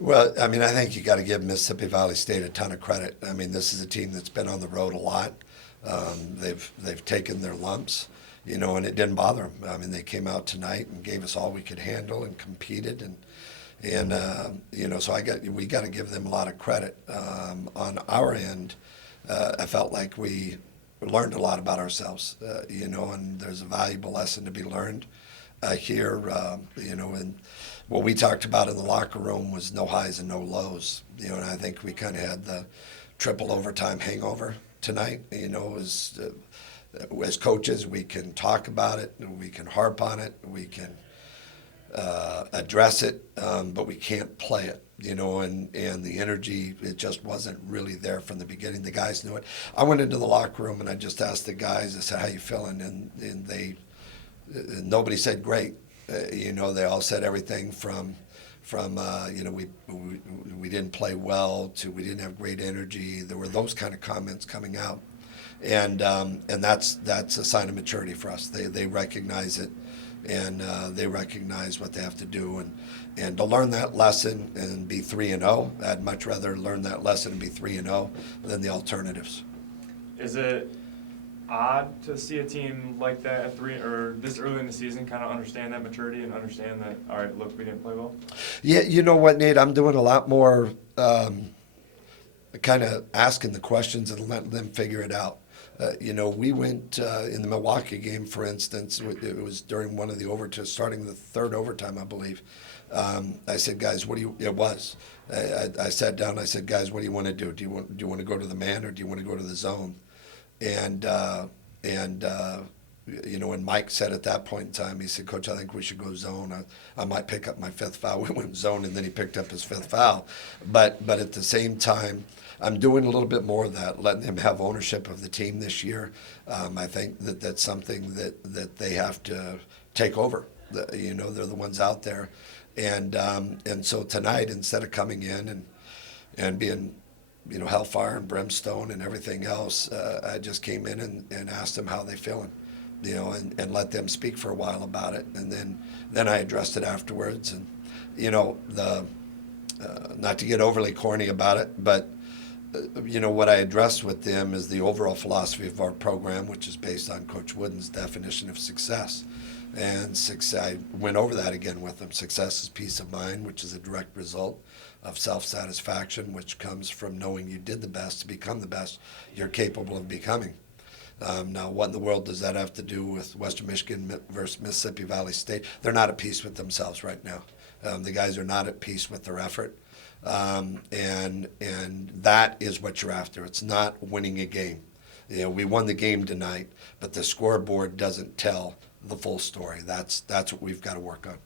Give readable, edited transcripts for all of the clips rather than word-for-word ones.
Well, I mean, I think you got to give Mississippi Valley State a ton of credit. I mean, this is a team that's been on the road a lot. They've taken their lumps, and it didn't bother them. I mean, they came out tonight and gave us all we could handle and competed, and so we got to give them a lot of credit. On our end, I felt like we learned a lot about ourselves, and there's a valuable lesson to be learned here, and what we talked about in the locker room was no highs and no lows, and I think we kind of had the triple overtime hangover tonight. As coaches, we can talk about it, and we can harp on it, we can address it, but we can't play it. And the energy, it just wasn't really there from the beginning. The guys knew it. I went into the locker room and I just asked the guys, I said, how you feeling? And nobody said great. They all said everything from we didn't play well to we didn't have great energy. There were those kind of comments coming out, and that's a sign of maturity for us. They recognize it, and they recognize what they have to do, and to learn that lesson and be 3-0. I'd much rather learn that lesson and be 3-0 than the alternatives. Is it odd to see a team like that at this early in the season kind of understand that maturity and understand that, all right, look, we didn't play well? Yeah, you know what, Nate? I'm doing a lot more kind of asking the questions and letting them figure it out. We went in the Milwaukee game, for instance. It was during one of the overtime, starting the third overtime, I believe. I said, guys, it was. I sat down. I said, guys, what do you want to do? Do you want to go to the man or do you want to go to the zone? And Mike said at that point in time, he said, Coach, I think we should go zone. I might pick up my fifth foul. We went zone, and then he picked up his fifth foul. But at the same time, I'm doing a little bit more of that, letting them have ownership of the team this year. I think that's something that they have to take over. They're the ones out there. And so tonight, instead of coming in and being hellfire and brimstone and everything else, I just came in and asked them how they feeling, and let them speak for a while about it, and then I addressed it afterwards, and not to get overly corny about it, but what I addressed with them is the overall philosophy of our program, which is based on Coach Wooden's definition of success. And I went over that again with them. Success is peace of mind, which is a direct result of self-satisfaction, which comes from knowing you did the best to become the best you're capable of becoming. Now, what in the world does that have to do with Western Michigan versus Mississippi Valley State? They're not at peace with themselves right now. The guys are not at peace with their effort. And that is what you're after. It's not winning a game. We won the game tonight, but the scoreboard doesn't tell the full story. That's what we've got to work on.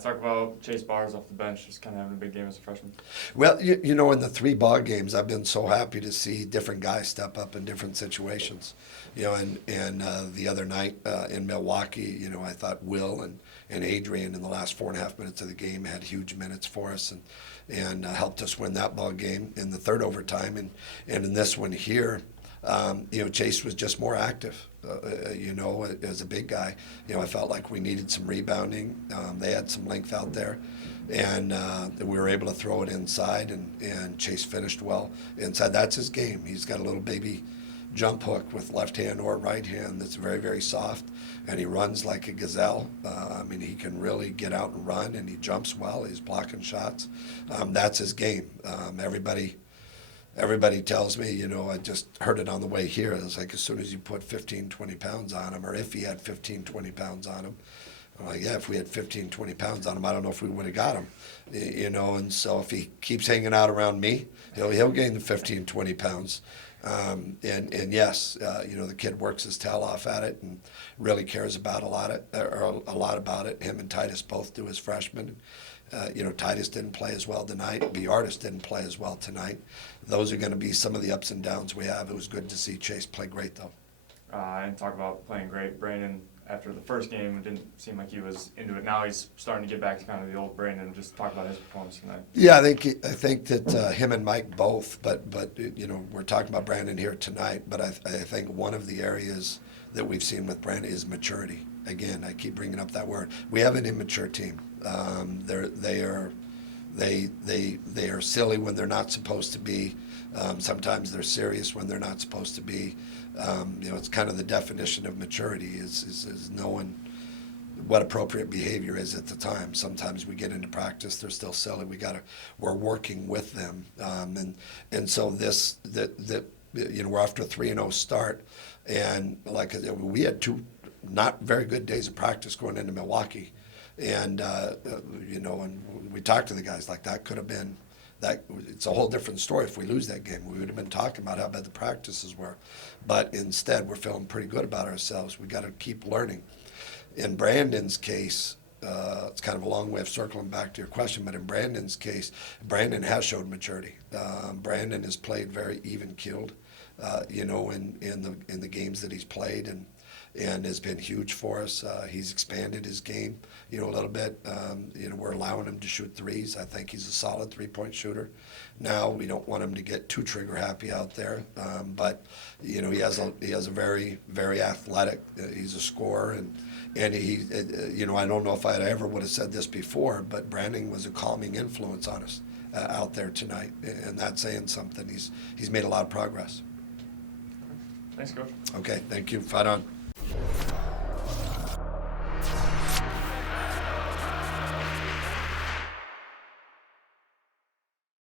Talk about Chase Bars off the bench, just kind of having a big game as a freshman. Well, in the 3 ball games, I've been so happy to see different guys step up in different situations. And the other night in Milwaukee, I thought Will and Adrian in the last 4.5 minutes of the game had huge minutes for us and helped us win that ball game in the third overtime. And in this one here, Chase was just more active. As a big guy, I felt like we needed some rebounding. They had some length out there, and we were able to throw it inside, and Chase finished well inside. That's his game. He's got a little baby jump hook with left hand or right hand that's very, very soft, and he runs like a gazelle. He can really get out and run, and he jumps well. He's blocking shots. That's his game. Everybody tells me, I just heard it on the way here. It's like as soon as you put 15, 20 pounds on him, or if he had 15, 20 pounds on him, I'm like, yeah, if we had 15, 20 pounds on him, I don't know if we would have got him. And so if he keeps hanging out around me, he'll gain the 15, 20 pounds. And yes, the kid works his tail off at it and really cares about a lot about it. Him and Titus both do as freshmen. Titus didn't play as well tonight. The artist didn't play as well tonight. Those are going to be some of the ups and downs we have. It was good to see Chase play great, though. And talk about playing great. Brandon, after the first game, it didn't seem like he was into it. Now he's starting to get back to kind of the old Brandon. Just talk about his performance tonight. Yeah, I think that him and Mike both, but we're talking about Brandon here tonight. But I think one of the areas that we've seen with Brandon is maturity. Again, I keep bringing up that word. We have an immature team. They are They are silly when they're not supposed to be. Sometimes they're serious when they're not supposed to be. It's kind of the definition of maturity is knowing what appropriate behavior is at the time. Sometimes we get into practice, they're still silly. We're working with them, and so we're after a 3-0 start, and like we had 2 not very good days of practice going into Milwaukee, and and we talked to the guys like that could have been. That it's a whole different story if we lose that game. We would have been talking about how bad the practices were, but instead we're feeling pretty good about ourselves. We got to keep learning. In Brandon's case, it's kind of a long way of circling back to your question, but in Brandon's case, Brandon has showed maturity. Brandon has played very even-keeled, in the games that he's played, and has been huge for us. He's expanded his game, a little bit. We're allowing him to shoot threes. I think he's a solid three-point shooter. Now we don't want him to get too trigger happy out there, but he has a very, very athletic. He's a scorer, and he I don't know if I ever would have said this before, but Brandon was a calming influence on us out there tonight, and that's saying something. He's made a lot of progress. Thanks, Coach. Okay, thank you. Fight on.